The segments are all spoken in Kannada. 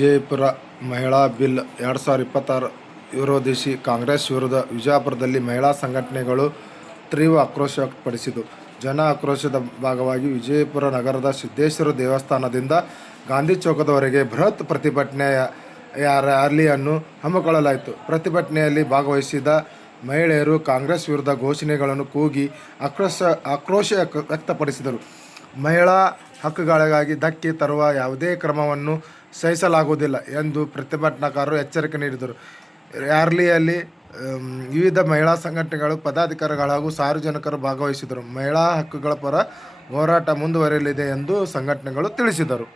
ವಿಜಯಪುರ ಮಹಿಳಾ ಬಿಲ್ 2026 ವಿರೋಧಿಸಿ ಕಾಂಗ್ರೆಸ್ ವಿರುದ್ಧ ವಿಜಯಪುರದಲ್ಲಿ ಮಹಿಳಾ ಸಂಘಟನೆಗಳು ತೀವ್ರ ಆಕ್ರೋಶ ವ್ಯಕ್ತಪಡಿಸಿದವು. ಜನ ಆಕ್ರೋಶದ ಭಾಗವಾಗಿ ವಿಜಯಪುರ ನಗರದ ಸಿದ್ದೇಶ್ವರ ದೇವಸ್ಥಾನದಿಂದ ಗಾಂಧಿ ಚೌಕದವರೆಗೆ ಬೃಹತ್ ಪ್ರತಿಭಟನೆಯ ರ್ಯಾಲಿಯನ್ನು ಹಮ್ಮಿಕೊಳ್ಳಲಾಯಿತು. ಪ್ರತಿಭಟನೆಯಲ್ಲಿ ಭಾಗವಹಿಸಿದ ಮಹಿಳೆಯರು ಕಾಂಗ್ರೆಸ್ ವಿರುದ್ಧ ಘೋಷಣೆಗಳನ್ನು ಕೂಗಿ ಆಕ್ರೋಶ ವ್ಯಕ್ತಪಡಿಸಿದರು. ಮಹಿಳಾ ಹಕ್ಕುಗಳಿಗಾಗಿ ಧಕ್ಕೆ ತರುವ ಯಾವುದೇ ಕ್ರಮವನ್ನು ಸಹಿಸಲಾಗುವುದಿಲ್ಲ ಎಂದು ಪ್ರತಿಭಟನಾಕಾರರು ಎಚ್ಚರಿಕೆ ನೀಡಿದರು. ರ್ಯಾಲಿಯಲ್ಲಿ ವಿವಿಧ ಮಹಿಳಾ ಸಂಘಟನೆಗಳ ಪದಾಧಿಕಾರಿಗಳು ಹಾಗೂ ಸಾರ್ವಜನಿಕರು ಭಾಗವಹಿಸಿದರು. ಮಹಿಳಾ ಹಕ್ಕುಗಳ ಪರ ಹೋರಾಟ ಮುಂದುವರಿಯಲಿದೆ ಎಂದು ಸಂಘಟನೆಗಳು ತಿಳಿಸಿದರು.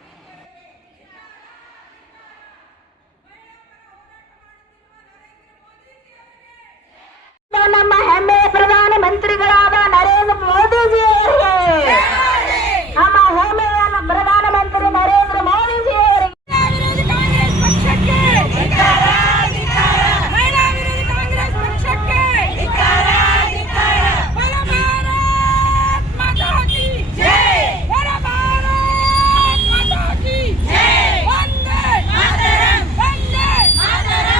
ನಮ್ಮ ಹೆಮ್ಮೆಯ ಪ್ರಧಾನಮಂತ್ರಿಗಳಾದ ನರೇಂದ್ರ ಮೋದಿಜಿ ಅವರಿಗೆ, ನಮ್ಮ ಹೆಮ್ಮೆಯ ಪ್ರಧಾನಮಂತ್ರಿ ನರೇಂದ್ರ ಮೋದಿಜಿ ಅವರಿಗೆ, ಕಾಂಗ್ರೆಸ್ ಪಕ್ಷಕ್ಕೆ ಮಹಿಳಾ ವಿರೋಧಿ ಕಾಂಗ್ರೆಸ್ ಪಕ್ಷಕ್ಕೆ ಬಲ ಭಾರತ್ ಮಾತಾ ಕಿ ಜೈ, ಬಲ ಭಾರತ್ ಮಾತಾ ಕಿ ಜೈ, ವಂದೇ ಮಾತರಂ, ವಂದೇ ಮಾತರಂ.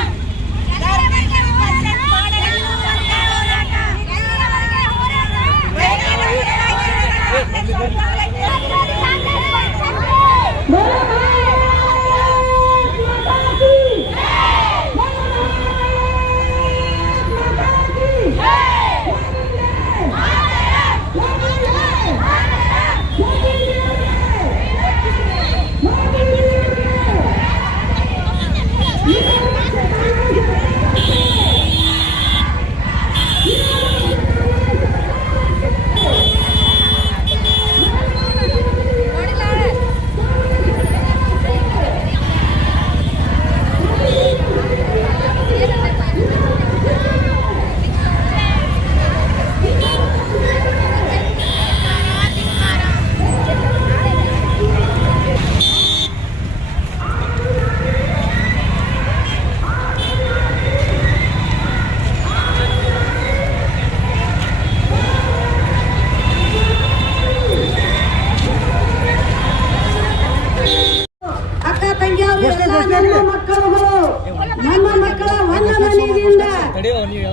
ನಮ್ಮ ಮಕ್ಕಳ ವಂದನೆಯಿಂದ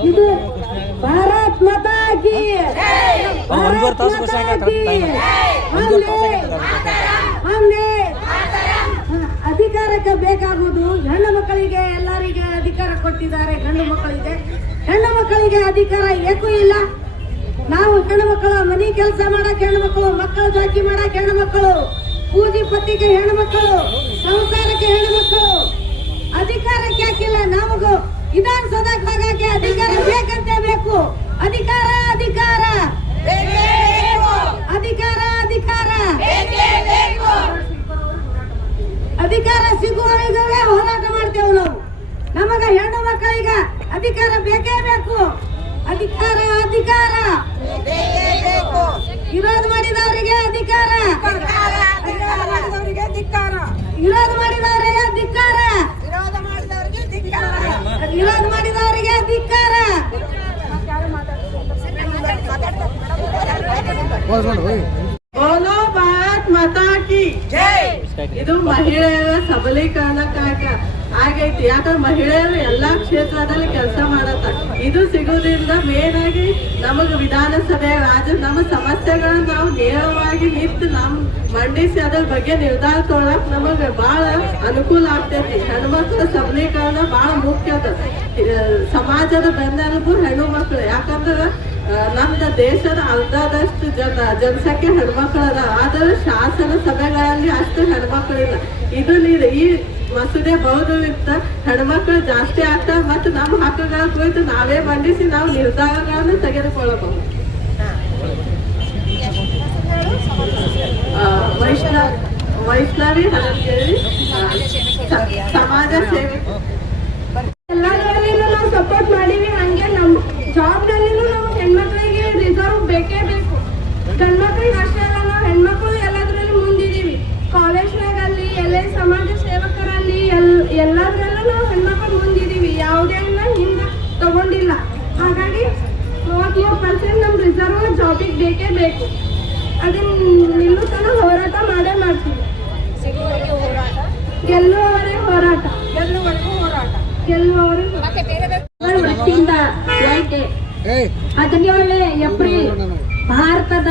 ಇದು ಭಾರತ್ ಮಾತಾ ಕಿ ಅಧಿಕಾರಕ್ಕೆ ಬೇಕಾಗುವುದು ಹೆಣ್ಣು ಮಕ್ಕಳಿಗೆ. ಎಲ್ಲರಿಗೆ ಅಧಿಕಾರ ಕೊಟ್ಟಿದ್ದಾರೆ. ಹೆಣ್ಣು ಮಕ್ಕಳಿಗೆ ಅಧಿಕಾರ ಏಕೂ ಇಲ್ಲ. ನಾವು ಹೆಣ್ಣು ಮಕ್ಕಳು ಮನೆ ಕೆಲಸ ಮಾಡಕ್ಕೆ ಹೆಣ್ಣು ಮಕ್ಕಳು, ಮಕ್ಕಳ ಜಾಕಿ ಮಾಡಕ್ಕೆ ಹೆಣ್ಣು ಮಕ್ಕಳು, ಪೂಜೆ ಪತ್ತಿಗೆ ಹೆಣ್ಣು ಮಕ್ಕಳು, ಸಂಸಾರಕ್ಕೆ ಹೆಣ್ಣು ಮಕ್ಕಳು. ಅಧಿಕಾರಕ್ಕೆ ಯಾಕಿಲ್ಲ? ನಮಗೂ ವಿಧಾನಸೌಧಕ್ಕೆ ಹೋಗಕ್ಕೆ ಅಧಿಕಾರ ಬೇಕಂತೆ ಬೇಕು. ಅಧಿಕಾರ ಅಧಿಕಾರ ಅಧಿಕಾರ ಅಧಿಕಾರ ಅಧಿಕಾರ ಸಿಗುವವರೆಗೆ ಹೋರಾಟ ಮಾಡ್ತೇವೆ ನಾವು. ನಮಗ ಹೆಣ್ಣು ಮಕ್ಕಳಿಗೆ ಅಧಿಕಾರ ಬೇಕೇ ಬೇಕು. ಅಧಿಕಾರ ಅಧಿಕಾರ ವಿರೋಧ ಮಾಡಿದವರಿಗೆ ಅಧಿಕಾರ, ವಿರೋಧ ಮಾಡಿದವರಿಗೆ ಧಿಕ್ಕಾರ, ವಿರೋಧ ಮಾಡಿದವರಿಗೆ ಧಿಕ್ಕಾರ. ಬೋಲೋ ಭಾರತ್ ಮಾತಾ ಕಿ ಜೈ. ಇದು ಮಹಿಳೆಯರ ಸಬಲೀಕರಣಕ್ಕಾಗಿ ಆಗೈತಿ. ಯಾಕಂದ್ರೆ ಮಹಿಳೆಯರು ಎಲ್ಲಾ ಕ್ಷೇತ್ರದಲ್ಲಿ ಕೆಲಸ ಮಾಡತ್ತ. ಇದು ಸಿಗೋದ್ರಿಂದ ಮೇನ್ ಆಗಿ ನಮಗ ವಿಧಾನಸಭೆ ನಮ್ಮ ಸಮಸ್ಯೆಗಳನ್ನ ನಾವು ನೇರವಾಗಿ ನಿಂತು ಮಂಡಿಸಿ ಅದ್ರ ಬಗ್ಗೆ ನಿರ್ಧಾರ ತೊಗೊಳಕ್ ನಮಗ ಬಹಳ ಅನುಕೂಲ ಆಗ್ತೈತಿ. ಹೆಣ್ಮಕ್ಳ ಸಬಲೀಕರಣ ಬಹಳ ಮುಖ್ಯ ಅದ. ಸಮಾಜದ ಬೆನ್ನೆಲುಬು ಹೆಣ್ಣು ಮಕ್ಕಳು. ಯಾಕಂದ್ರೆ ನಮ್ದ ದೇಶದ ಅರ್ಧದಷ್ಟು ಜನಸಂಖ್ಯೆ ಹೆಣ್ಮಕ್ಳದ. ಆದ್ರೆ ಶಾಸನ ಸಭೆಗಳಲ್ಲಿ ಅಷ್ಟು ಹೆಣ್ಮಕ್ಳಿಲ್ಲ. ಇದು ಈ ಮಸೂದೆ ಬರೋದ್ರಿಂದ ಹೆಣ್ಮಕ್ಳು ಜಾಸ್ತಿ ಆಗ್ತಾರೆ. ಮತ್ತು ನಮ್ಮ ಹಕ್ಕುಗಳ ಕುರಿತು ನಾವೇ ಮಂಡಿಸಿ ನಾವು ನಿರ್ಧಾರಗಳನ್ನು ತೆಗೆದುಕೊಳ್ಳಬಹುದು. ವೈಷ್ಣವಿ ಸಮಾಜ ಸೇವೆ ಎಲ್ಲದರಲ್ಲಿನೂ ನಾವು ಸಪೋರ್ಟ್ ಮಾಡೀವಿ. ಹಂಗೆ ನಮ್ಮ ಜಾಬ್ನಲ್ಲಿನೂ ನಾವು ಹೆಣ್ಮಕ್ಳಿಗೆ ರಿಸರ್ವ್ ಬೇಕೇ ಬೇಕು. ಗಂಡ್ಮಕ್ಳಿಗೆ ಅಷ್ಟೇ ಅಲ್ಲ, ನಾವು ಹೆಣ್ಮಕ್ಳು ಎಲ್ಲದರಲ್ಲೂ ಮುಂದಿದ್ದೀವಿ. ಕಾಲೇಜ್ನಾಗಲ್ಲಿ ಸಮಾಜ ಸೇವಕರಲ್ಲಿ ಎಲ್ಲದರಲ್ಲೂ ನಾವು ಹೆಣ್ಮಕ್ಳು ಮುಂದಿದ್ದೀವಿ. ಯಾವುದೇ ಹಿಂದೆ ತಗೊಂಡಿಲ್ಲ. ಹಾಗಾಗಿ 33% ನಮ್ಮ ರಿಸರ್ವ್ ಜಾಬಿಗೆ ಬೇಕೇ ಬೇಕು. ಅದನ್ನ ನಿಲ್ಲುತ್ತಾನ ಹೋರಾಟ ಮಾಡೇ ಮಾಡ್ತೀವಿ. ಗೆಲ್ಲುವವರೆಗೂ ಹೋರಾಟ, ಗೆಲ್ಲುವವರೆಗೂ ವೃತ್ತಿಯಿಂದ ಆಯ್ಕೆ 17 ಏಪ್ರಿಲ್ ಭಾರತದ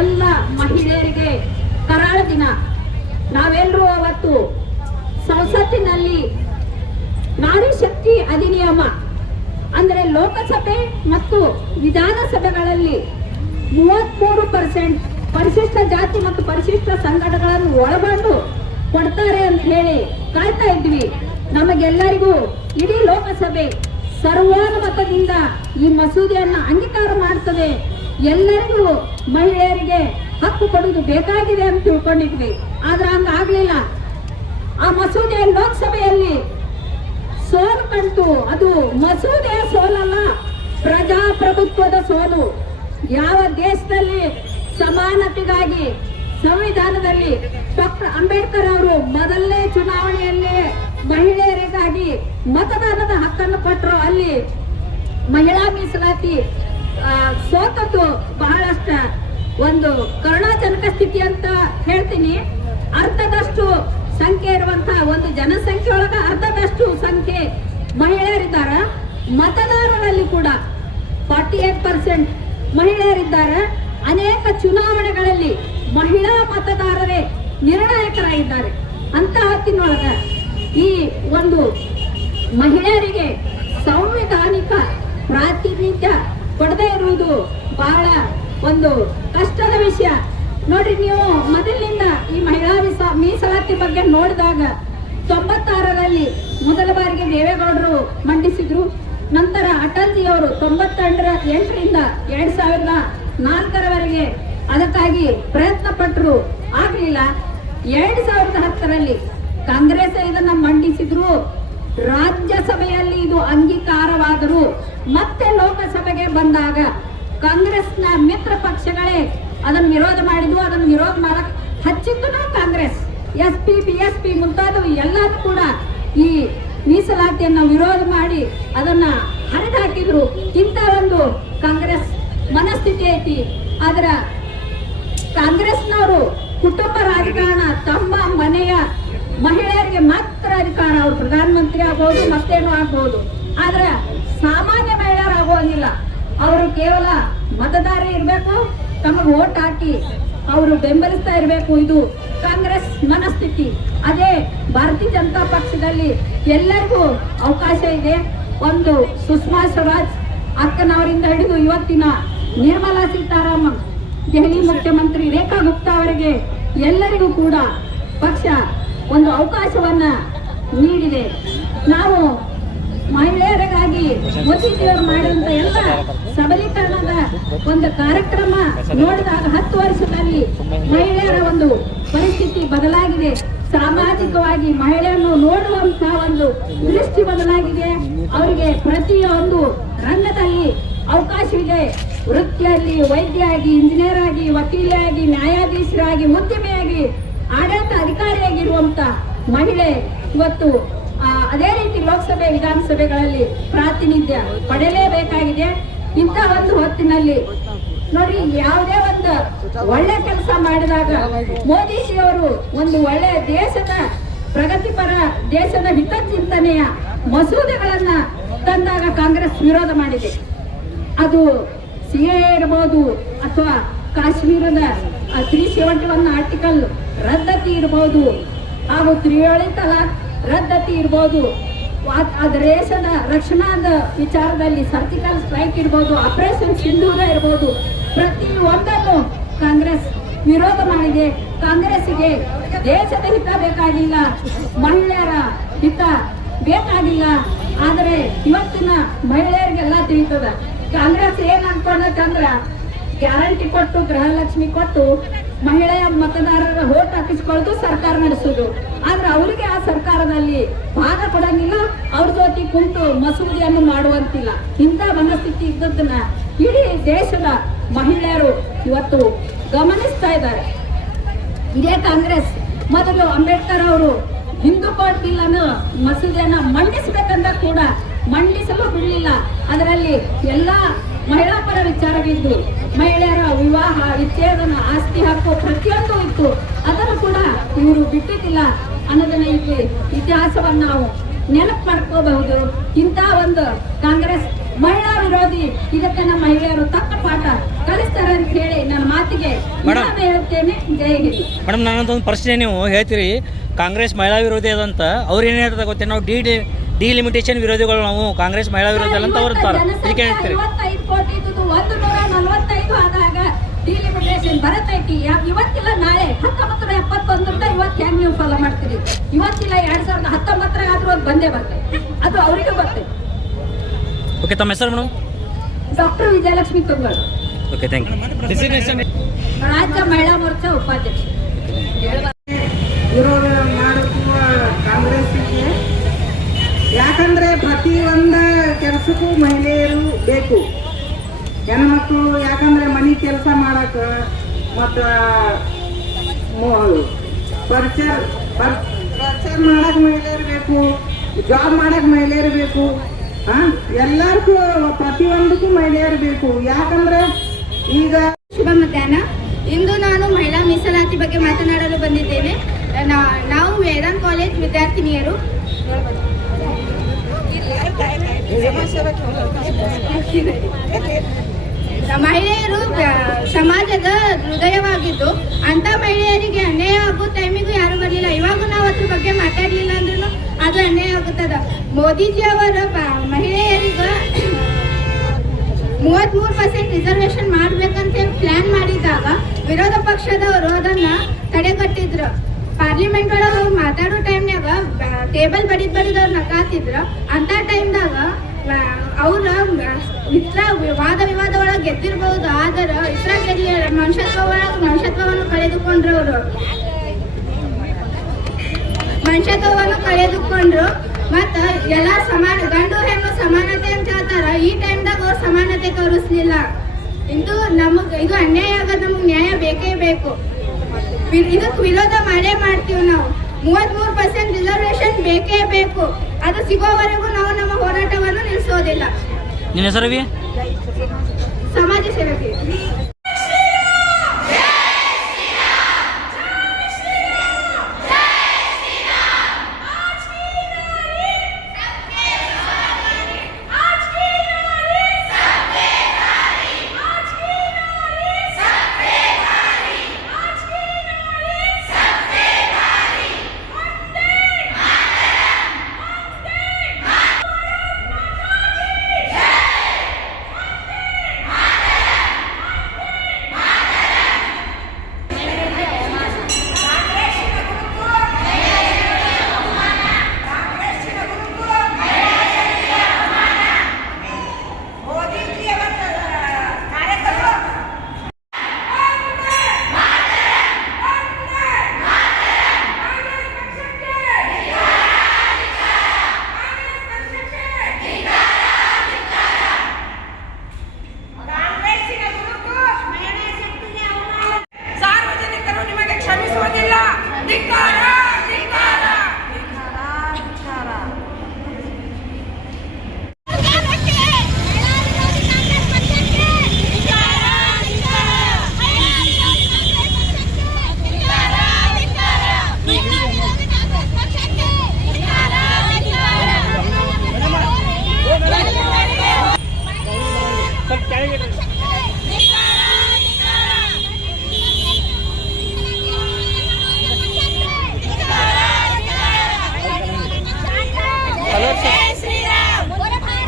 ಎಲ್ಲ ಮಹಿಳೆಯರಿಗೆ ಕರಾಳ ದಿನ. ನಾವೆಲ್ಲರೂ ಅವತ್ತು ಸಂಸತ್ತಿನಲ್ಲಿ ನಾರಿ ಶಕ್ತಿ ಅಧಿನಿಯಮ ಅಂದರೆ ಲೋಕಸಭೆ ಮತ್ತು ವಿಧಾನಸಭೆಗಳಲ್ಲಿ 33% ಪರಿಶಿಷ್ಟ ಜಾತಿ ಮತ್ತು ಪರಿಶಿಷ್ಟ ಸಂಘಟನೆಗಳನ್ನು ಒಳಗೊಂಡು ಕೊಡ್ತಾರೆ ಅಂತ ಹೇಳಿ ಕಾಯ್ತಾ ಇದ್ವಿ. ನಮಗೆಲ್ಲರಿಗೂ ಇಡೀ ಲೋಕಸಭೆ ಸರ್ವಾನುಮತದಿಂದ ಈ ಮಸೂದೆಯನ್ನು ಅಂಗೀಕಾರ ಮಾಡ್ತದೆ, ಎಲ್ಲರಿಗೂ ಮಹಿಳೆಯರಿಗೆ ಹಕ್ಕು ಕೊಡುವುದು ಬೇಕಾಗಿದೆ ಅಂತ ತಿಳ್ಕೊಂಡಿದ್ವಿ. ಆದ್ರೆ ಹಂಗಾಗ್ಲಿಲ್ಲ. ಆ ಮಸೂದೆ ಲೋಕಸಭೆಯಲ್ಲಿ ಸೋಲು ಕಂಡು, ಅದು ಮಸೂದೆಯ ಸೋಲಲ್ಲ, ಪ್ರಜಾಪ್ರಭುತ್ವದ ಸೋಲು. ಯಾವ ದೇಶದಲ್ಲಿ ಸಮಾನತೆಗಾಗಿ ಸಂವಿಧಾನದಲ್ಲಿ ಡಾಕ್ಟರ್ ಅಂಬೇಡ್ಕರ್ ಅವರು ಮೊದಲನೇ ಚುನಾವಣೆಯಲ್ಲಿ ಮಹಿಳೆಯರಿಗಾಗಿ ಮತದಾನದ ಹಕ್ಕನ್ನು ಕೊಟ್ಟರು. ಅಲ್ಲಿ ಮಹಿಳಾ ಮೀಸಲಾತಿ ಸೋತದ್ದು ಬಹಳಷ್ಟ ಒಂದು ಕರುಣಾಜನಕ ಸ್ಥಿತಿ ಅಂತ ಹೇಳ್ತೀನಿ. ಅರ್ಧದಷ್ಟು ಸಂಖ್ಯೆ ಇರುವಂತಹ ಒಂದು ಜನಸಂಖ್ಯೆ ಒಳಗ ಅರ್ಧದಷ್ಟು ಸಂಖ್ಯೆ ಮಹಿಳೆಯರಿದ್ದಾರೆ. ಮತದಾರರಲ್ಲಿ ಕೂಡ 48% ಮಹಿಳೆಯರಿದ್ದಾರೆ. ಅನೇಕ ಚುನಾವಣೆಗಳಲ್ಲಿ ಮಹಿಳಾ ಮತದಾರರೇ ನಿರ್ಣಾಯಕರಾಗಿದ್ದಾರೆ. ಅಂತ ಹೊತ್ತಿನೊಳಗ ಈ ಒಂದು ಮಹಿಳೆಯರಿಗೆ ಸಂವಿಧಾನಿಕ ಪ್ರಾತಿನಿಧ್ಯ ಕೊಡದೇ ಇರುವುದು ಬಹಳ ಒಂದು ಕಷ್ಟದ ವಿಷಯ. ನೋಡ್ರಿ, ನೀವು ಮೊದಲಿನಿಂದ ಈ ಮಹಿಳಾ ಮೀಸಲಾತಿ ಬಗ್ಗೆ ನೋಡಿದಾಗ 96ರಲ್ಲಿ ಮೊದಲ ಬಾರಿಗೆ ದೇವೇಗೌಡರು ಮಂಡಿಸಿದ್ರು. ನಂತರ ಅಟಲ್ಜಿ ಅವರು 98ರಿಂದ 2004ರವರೆಗೆ ಅದಕ್ಕಾಗಿ ಪ್ರಯತ್ನ ಪಟ್ಟರು, ಆಗ್ಲಿಲ್ಲ. 2010ರಲ್ಲಿ ಕಾಂಗ್ರೆಸ್ ಇದನ್ನ ಮಂಡಿಸಿದ್ರು. ರಾಜ್ಯಸಭೆಯಲ್ಲಿ ಇದು ಅಂಗೀಕಾರವಾದರೂ ಮತ್ತೆ ಲೋಕಸಭೆಗೆ ಬಂದಾಗ ಕಾಂಗ್ರೆಸ್ನ ಮಿತ್ರ ಪಕ್ಷಗಳೇ ಅದನ್ನು ವಿರೋಧ ಮಾಡಿದ್ವು. ಅದನ್ನು ವಿರೋಧ ಮಾಡಕ್ ಹಚ್ಚಿದ್ದು ಕಾಂಗ್ರೆಸ್. SP BSP ಮುಂತಾದವು ಎಲ್ಲರೂ ಕೂಡ ಈ ಮೀಸಲಾತಿಯನ್ನು ವಿರೋಧ ಮಾಡಿ ಅದನ್ನ ಹರಿದಾಕಿದ್ರು. ಇಂಥ ಒಂದು ಕಾಂಗ್ರೆಸ್ ಮನಸ್ಥಿತಿ ಐತಿ. ಆದ್ರ ಕಾಂಗ್ರೆಸ್ನವರು ಕುಟುಂಬ ರಾಜಕಾರಣ, ತಮ್ಮ ಮನೆಯ ಮಹಿಳೆಯರಿಗೆ ಮಾತ್ರ ಅಧಿಕಾರ, ಅವರು ಪ್ರಧಾನಮಂತ್ರಿ ಆಗ್ಬಹುದು, ಮತ್ತೇನು ಆಗ್ಬಹುದು. ಆದ್ರೆ ಸಾಮಾನ್ಯ ಮಹಿಳೆಯರಾಗುವಂಗಿಲ್ಲ. ಅವರು ಕೇವಲ ಮತದಾರ ಇರಬೇಕು, ತಮಗೆ ವೋಟ್ ಹಾಕಿ ಅವರು ಬೆಂಬಲಿಸ್ತಾ ಇರಬೇಕು. ಇದು ಕಾಂಗ್ರೆಸ್ ಮನಸ್ಥಿತಿ. ಅದೇ ಭಾರತೀಯ ಜನತಾ ಪಕ್ಷದಲ್ಲಿ ಎಲ್ಲರಿಗೂ ಅವಕಾಶ ಇದೆ. ಒಂದು ಸುಷ್ಮಾ ಸ್ವರಾಜ್ ಅಕ್ಕನವರಿಂದ ಹಿಡಿದು ಇವತ್ತಿನ ನಿರ್ಮಲಾ ಸೀತಾರಾಮನ್, ದೆಹಲಿ ಮುಖ್ಯಮಂತ್ರಿ ರೇಖಾ ಗುಪ್ತಾ ಅವರಿಗೆ ಎಲ್ಲರಿಗೂ ಕೂಡ ಪಕ್ಷ ಒಂದು ಅವಕಾಶವನ್ನ ನೀಡಿದೆ. ನಾವು ಮಹಿಳೆಯರಿಗಾಗಿ ಮೋದಿಜಿಯವರು ಮಾಡಿದಂತ ಎಲ್ಲ ಸಬಲೀಕರಣದ ಒಂದು ಕಾರ್ಯಕ್ರಮ ನೋಡಿದಾಗ 10 ವರ್ಷದಲ್ಲಿ ಮಹಿಳೆಯರ ಒಂದು ಪರಿಸ್ಥಿತಿ ಬದಲಾಗಿದೆ. ಸಾಮಾಜಿಕವಾಗಿ ಮಹಿಳೆಯನ್ನು ನೋಡುವಂತಹ ಒಂದು ದೃಷ್ಟಿ ಬದಲಾಗಿದೆ. ಅವರಿಗೆ ಪ್ರತಿಯೊಂದು ರಂಗದಲ್ಲಿ ಅವಕಾಶವಿದೆ. ವೃತ್ತಿಯಲ್ಲಿ ವೈದ್ಯ ಆಗಿ, ಇಂಜಿನಿಯರ್ ಆಗಿ, ವಕೀಲಿಯಾಗಿ, ನ್ಯಾಯಾಧೀಶರಾಗಿ, ಉದ್ಯಮಿಯಾಗಿ, ಆಡಳಿತ ಅಧಿಕಾರಿಯಾಗಿರುವಂತ ಮಹಿಳೆ ಇವತ್ತು ಅದೇ ರೀತಿ ಲೋಕಸಭೆ ವಿಧಾನಸಭೆಗಳಲ್ಲಿ ಪ್ರಾತಿನಿಧ್ಯ ಪಡೆಯಲೇಬೇಕಾಗಿದೆ. ಇಂಥ ಒಂದು ಹೊತ್ತಿನಲ್ಲಿ ನೋಡಿ, ಯಾವುದೇ ಒಂದು ಒಳ್ಳೆ ಕೆಲಸ ಮಾಡಿದಾಗ ಮೋದಿಜಿಯವರು ಒಂದು ಒಳ್ಳೆ ದೇಶದ ಪ್ರಗತಿಪರ, ದೇಶದ ಹಿತಚಿಂತನೆಯ ಮಸೂದೆಗಳನ್ನ ತಂದಾಗ ಕಾಂಗ್ರೆಸ್ ವಿರೋಧ ಮಾಡಿದೆ. ಅದು CA ಇರಬಹುದು, ಅಥವಾ ಕಾಶ್ಮೀರದ 371 ಆರ್ಟಿಕಲ್ ರದ್ದತಿ ಇರಬಹುದು, ಹಾಗೂ ತ್ರಿವಳಿ ತಲಾಖ್ ರದ್ದತಿ ಇರ್ಬೋದು, ದೇಶದ ರಕ್ಷಣಾದ ವಿಚಾರದಲ್ಲಿ ಸರ್ಜಿಕಲ್ ಸ್ಟ್ರೈಕ್ ಇರ್ಬೋದು, ಆಪರೇಷನ್ ಸಿಂಧೂರ ಇರ್ಬೋದು, ಪ್ರತಿ ಒಂದನ್ನು ಕಾಂಗ್ರೆಸ್ ವಿರೋಧ ಮಾಡಿದೆ. ಕಾಂಗ್ರೆಸ್ಗೆ ದೇಶದ ಹಿತ ಬೇಕಾಗಿಲ್ಲ, ಮಹಿಳೆಯರ ಹಿತ ಬೇಕಾಗಿಲ್ಲ. ಆದರೆ ಇವತ್ತಿನ ಮಹಿಳೆಯರಿಗೆಲ್ಲ ತಿಳಿತದ ಕಾಂಗ್ರೆಸ್ ಏನ್ ಅನ್ಕೊಂಡಂದ್ರ ಗ್ಯಾರಂಟಿ ಕೊಟ್ಟು, ಗೃಹಲಕ್ಷ್ಮಿ ಕೊಟ್ಟು ಮಹಿಳೆಯ ಮತದಾರರ ವೋಟ್ ಹಾಕಿಸ್ಕೊಳ್ಳೋದು ಸರ್ಕಾರ ನಡೆಸೋದು. ಆದ್ರೆ ಅವರಿಗೆ ಆ ಸರ್ಕಾರದಲ್ಲಿ ಭಾಗ ಕೊಡಂಗಿಲ್ಲ, ಅವ್ರ ಜೊತೆ ಕುಂತು ಮಸೂದೆಯನ್ನು ಮಾಡುವಂತಿಲ್ಲ. ಇಂಥ ಮನಸ್ಥಿತಿ ಇದ್ದದನ್ನ ಇಡೀ ದೇಶದ ಮಹಿಳೆಯರು ಇವತ್ತು ಗಮನಿಸ್ತಾ ಇದ್ದಾರೆ. ಇದೇ ಕಾಂಗ್ರೆಸ್ ಮೊದಲು ಅಂಬೇಡ್ಕರ್ ಅವರು ಹಿಂದೂ ಕೋಡ್ ಬಿಲ್ ಅನ್ನು ಮಸೂದೆಯನ್ನ ಮಂಡಿಸಬೇಕಂತ ಕೂಡ ಮಂಡಿಸಲು ಬಿಡಲಿಲ್ಲ. ಅದರಲ್ಲಿ ಎಲ್ಲಾ ಮಹಿಳಾ ಪರ ವಿಚಾರವಿದ್ದು, ಮಹಿಳೆಯರ ವಿವಾಹ, ವಿಚ್ಛೇದನ, ಆಸ್ತಿ ಹಕ್ಕು ಪ್ರತಿಯೊಂದು ಇತ್ತು. ಅದನ್ನು ಕೂಡ ಇವರು ಬಿಟ್ಟಿದ್ದಿಲ್ಲ. ಅನ್ನೋದನ್ನ ಇಲ್ಲಿ ಇತಿಹಾಸವನ್ನು ನಾವು ನೆನಪು ಮಾಡ್ಕೋಬಹುದು. ಇಂಥ ಒಂದು ಕಾಂಗ್ರೆಸ್ ಮಹಿಳಾ ವಿರೋಧಿ ಇದಕ್ಕೆ ನಮ್ಮ ಮಹಿಳೆಯರು ತಕ್ಕ ಪಾಠ ಕಲಿಸ್ತಾರೆ ಅಂತ ಹೇಳಿ ನನ್ನ ಮಾತಿಗೆ ಹೇಳ್ತೇನೆ. ಜೈ ಹಿಂದ್. ಮೇಡಮ್, ನನ್ನದೊಂದು ಪ್ರಶ್ನೆ, ನೀವು ಹೇಳ್ತೀರಿ ಕಾಂಗ್ರೆಸ್ ಮಹಿಳಾ ವಿರೋಧಿ ಅದಂತ, ಅವ್ರು ಏನು ಹೇಳ್ತಾರೆ ಗೊತ್ತೇ, ನಾವು ಡಿಲಿಮಿಟೇಷನ್ ವಿರೋಧಿಗಳು, ನಾವು ಕಾಂಗ್ರೆಸ್ ಮಹಿಳಾ ವಿರೋಧಿ ಅಲ್ಲ ಅಂತ ಅವ್ರು ಇದಕ್ಕೆ ಹೇಳ್ತೀರಿ. 25 ಕೋಟಿ 145 ಆದಾಗ ಡಿಲಿಮಿಟೇಷನ್ ಬರತೈತಿ. ಇವತ್ತಿಲ್ಲ ನಾಳೆ 1971 ಇವತ್ತು ಹೆಂಗ್ ನೀವು ಫಾಲೋ ಮಾಡ್ತೀರಿ? ಇವತ್ತಿಲ್ಲ 2019 ಆದ್ರೂ ಅದು ಬಂದೇ ಬರ್ತೈತಿ, ಅದು ಅವರಿಗೂ ಬರ್ತೈತಿ. ಓಕೆ, ತಮ್ಮ ಹೆಸರು madam? Doctor Vijayalakshmi Tungal. Okay, thank you. ರಾಜ್ಯ ಮಹಿಳಾ ಮೋರ್ಚಾ ಉಪಾಧ್ಯಕ್ಷ. ವಿರೋಧ ಮಾಡುವ ಕಾಂಗ್ರೆಸ್ಸಿಗೆ, ಯಾಕಂದ್ರೆ ಪ್ರತಿಯೊಂದ ಕೆಲಸಕ್ಕೂ ಮಹಿಳೆಯರು ಬೇಕು. ಹೆಣ್ಮಕ್ಳು ಯಾಕಂದ್ರೆ ಮನೆ ಕೆಲಸ ಮಾಡಕ ಮತ್ತು ಪರ್ಚರ್ ಮಾಡಕ್ ಮಹಿಳೆಯರು ಬೇಕು, ಜಾಬ್ ಮಾಡಕ್ ಮಹಿಳೆಯರು ಬೇಕು. ಎಲ್ಲರಿಗೂ ಪ್ರತಿಯೊಂದಕ್ಕೂ ಮಹಿಳೆಯರು ಬೇಕು. ಯಾಕಂದ್ರೆ ಈಗ ಶುಭ ಮಧ್ಯಾಹ್ನ. ಇಂದು ನಾನು ಮಹಿಳಾ ಮೀಸಲಾತಿ ಬಗ್ಗೆ ಮಾತನಾಡಲು ಬಂದಿದ್ದೇನೆ. ನಾವು ವೇದಾಂತ್ ಕಾಲೇಜ್ ವಿದ್ಯಾರ್ಥಿನಿಯರು. ಮಹಿಳೆಯರು ಸಮಾಜದ ಹೃದಯವಾಗಿದ್ದು ಅಂತ ಮಹಿಳೆಯರಿಗೆ ಅನ್ಯಾಯ ಆಗೋ ಟೈಮಿಗೂ ಯಾರು ಬರಲಿಲ್ಲ. ಇವಾಗೂ ನಾವು ಅದ್ರ ಬಗ್ಗೆ ಮಾತಾಡಲಿಲ್ಲ ಅಂದ್ರೂ ಅದು ಅನ್ಯಾಯ ಆಗುತ್ತದ. ಮೋದಿಜಿ ಅವರ ಮಹಿಳೆಯರಿಗೆ 33% ರಿಸರ್ವೇಶನ್ ಮಾಡ್ಬೇಕಂತ ಪ್ಲಾನ್ ಮಾಡಿದಾಗ ವಿರೋಧ ಪಕ್ಷದವರು ಅದನ್ನ ತಡೆಗಟ್ಟಿದ್ರು. ಪಾರ್ಲಿಮೆಂಟ್ ಒಳಗೆ ಅವ್ರು ಮಾತಾಡೋ ಟೈಮ್ನಾಗ ಟೇಬಲ್ ಬಡಿದ್ ಅವ್ರು ನಕಾತಿದ್ರು. ಅಂತ ಟೈಮ್ದಾಗ ಅವ್ರ ವಾದ ವಿವಾದ ಒಳಗೆ ಗೆದ್ದಿರ್ಬಹುದು, ಆದ್ರೆ ಇತರ ಗೆದ್ದಿ ಮನುಷ್ಯತ್ವವನ್ನು ಕಳೆದುಕೊಂಡ್ರು. ಮತ್ತ ಎಲ್ಲ ಸಮಾನ, ಗಂಡು ಹೆಣ್ಣು ಸಮಾನತೆ ಅಂತ ಹೇಳ್ತಾರ. ಈ ಟೈಮ್ದಾಗ ಅವ್ರು ಸಮಾನತೆ ತೋರಿಸ್ಲಿಲ್ಲ. ಇದು ಅನ್ಯಾಯ ಆಗೋದು. ನಮಗೆ ನ್ಯಾಯ ಬೇಕೇ ಬೇಕು. ಇದಕ್ಕೆ ವಿರೋಧ ಮಾಡ್ತೀವಿ ನಾವು. 33% ರಿಸರ್ವೇಶನ್ ಬೇಕೇ ಬೇಕು. ಅದು ಸಿಗೋವರೆಗೂ ನಾವು ನಮ್ಮ ಹೋರಾಟವನ್ನು ನಿಲ್ಲಿಸೋದಿಲ್ಲ. ನಿನ್ನ ಹೆಸರು? ಸಮಾಜ ಸೇವಕಿ.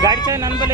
गाडीच्या नंबर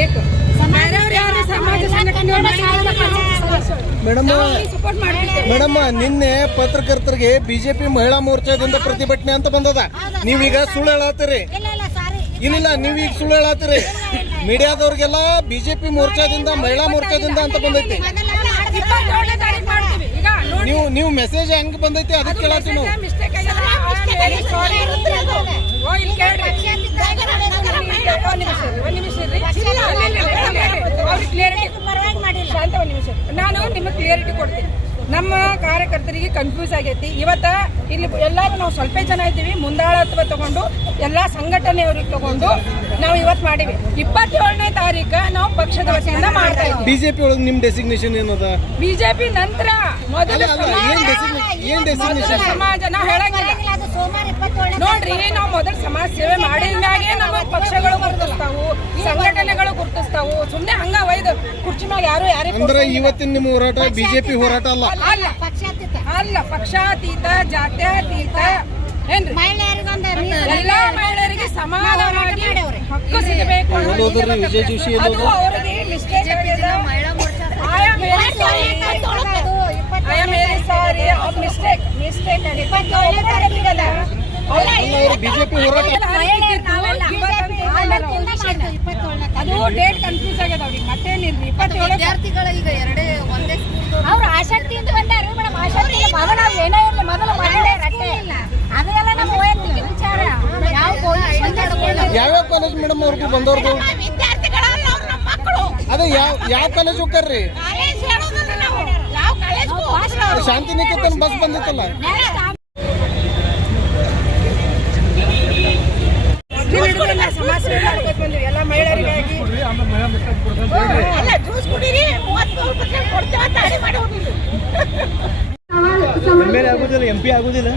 ಬೇಕು. ಬೇರೆಯವ್ರು ಯಾರು ಸಮಾಜ ಸಂಘಟನೆ ಸಪೋರ್ಟ್ ಮಾಡ್ತಿದ್ದೇವೆ. ಮೇಡಮ್ ನಿನ್ನೆ ಪತ್ರಕರ್ತರಿಗೆ ಬಿಜೆಪಿ ಮಹಿಳಾ ಮೋರ್ಚಾದಿಂದ ಪ್ರತಿಭಟನೆ ಅಂತ ಬಂದದ. ನೀವೀಗ ಸುಳ್ಳು ಹೇಳತ್ತೀರಿ. ಇಲ್ಲ ನೀವೀಗ ಸುಳ್ಳು ಹೇಳತ್ತೀರಿ. ಮೀಡಿಯಾದವ್ರಿಗೆಲ್ಲ ಬಿಜೆಪಿ ಮೋರ್ಚಾದಿಂದ ಮಹಿಳಾ ಮೋರ್ಚಾದಿಂದ ಅಂತ ಬಂದೈತಿ. 27ನೇ ತಾರೀಕು ಮಾಡ್ತೀವಿ. ಈಗ ನೋಡಿ, ನೀವು ಮೆಸೇಜ್ ಹೆಂಗ್ ಬಂದೈತಿ ಅದಕ್ಕೆ ಕೇಳತ್ತೀವಿ ನಾವು. ಮಿಸ್ಟೇಕ್ ಆಗಿದೆ. ಸಾರಿ. ಓ ಇಲ್ಲಿ ಕೇಳ್ರಿ. ಒಂದ್ ನಿಮಿಷ ಇರ್ರಿ. ಅವ್ರಿಗೆ ಕ್ಲಿಯರಿಟಿ ಶಾಂತ ಒಂದ್ ನಿಮಿಷ. ನಾನು ನಿಮಗೆ ಕ್ಲಿಯರಿಟಿ ಕೊಡ್ತೀನಿ. ನಮ್ಮ ಕಾರ್ಯಕರ್ತರಿಗೆ ಕನ್ಫ್ಯೂಸ್ ಆಗೈತಿ. ಇವತ್ತ ಇಲ್ಲಿ ಎಲ್ಲರೂ ನಾವು ಸ್ವಲ್ಪ ಜನ ಇದ್ದೀವಿ. ಮುಂದಾಳತ್ವ ತಗೊಂಡು ಎಲ್ಲ ಸಂಘಟನೆಯವ್ರಿಗೆ ತಗೊಂಡು ನಾವು ಇವತ್ತು ಮಾಡಿವಿ. 27ನೇ ತಾರೀಕು ನಾವು ಪಕ್ಷದ ವತಿಯಿಂದ ಮಾಡ್ತಾ ಇದ್ದೀವಿ. ಬಿಜೆಪಿ ಒಳಗೆ ನಿಮ್ ಡೆಸಿಗ್ನೇಷನ್ ಏನದ? ಬಿಜೆಪಿ ನಂತರ ಮೊದಲು ಸಮಾಜ ನಾವು ಹೇಳಂಗಿಲ್ಲ ನೋಡ್ರಿ. ನಾವು ಮೊದಲು ಸಮಾಜ ಸೇವೆ ಮಾಡಿದಾಗೆ ನಮ್ಮ ಪಕ್ಷಗಳು ಗುರುತಿಸ್ತಾವು, ಸಂಘಟನೆಗಳು ಗುರುತಿಸ್ತಾವು. ಸುಮ್ನೆ ಹಂಗ ಒಯ್ದು ಕುರ್ಚಿ ಮ್ಯಾಗ ಯಾರು ಅಂದ್ರೆ ಇವತ್ತಿನ ನಿಮ್ಮ ಹೋರಾಟ ಬಿಜೆಪಿ ಹೋರಾಟ ಅಲ್ಲ. ಅಲ್ಲ, ಪಕ್ಷಾತೀತ, ಜಾತ್ಯತೀತ ಏನ್ರಿ, ಎಲ್ಲಾ ಮಹಿಳೆಯರಿಗೆ ಸಮಾನವಾಗಿ ಹಕ್ಕು ಸಿಗಬೇಕು. ಅದು ಅವರಿಗೆ ಮಿಸ್ಟೇಕ್ ಆಗಿದೆ. ಮಿಸ್ಟೇಕ್ ಆಗಿದೆ. ಬಿಜೆಪಿ ಹೋರಾಟ ಅದು ಡೇಟ್ ಕನ್ಫ್ಯೂಸ್ ಆಗ್ಯದ ಅವ್ರಿಗೆ. ಮತ್ತೇನಿಲ್ರಿ 27 ವಿದ್ಯಾರ್ಥಿಗಳ ಈಗ ಎರಡೇ ಒಂದೇ ಅವ್ರು ಆಸಕ್ತಿಯಿಂದ ಬಂದಾರ ಮೇಡಮ್. ಆಸಕ್ತಿ ಮಗನ ಏನೇ ಇರಲಿ ಮೊದಲು ಮಹಿಳೆ ರಟ್ಟೆ ಅದೆಲ್ಲ ನಮ್ಮ ವೈಯಕ್ತಿಕ ವಿಚಾರ. ಯಾವ್ಯಾವ ಕಾಲೇಜ್ ಮೇಡಮ್ ಅವ್ರಿಗೂ ಬಂದವ್ರದ್ದು? ಅದೇ ಯಾವ ಕಾಲೇಜ್ ಹೋಗ್ತಾರ್ರಿ? ಶಾಂತಿನಿಕೇತನ್ ಬಸ್ ಬಂದಿತ್ತಲ್ಲ. ಸಮಾಜ ಸೇವೆ ಮಾಡ್ಬೇಕು ಬಂದ್ವಿ ಎಲ್ಲ ಮಹಿಳೆಯರಿಗಾಗಿ. ಎಂ.ಎಲ್.ಎ ಆಗುದಿಲ್ಲ, MP ಆಗುದಿಲ್ಲ.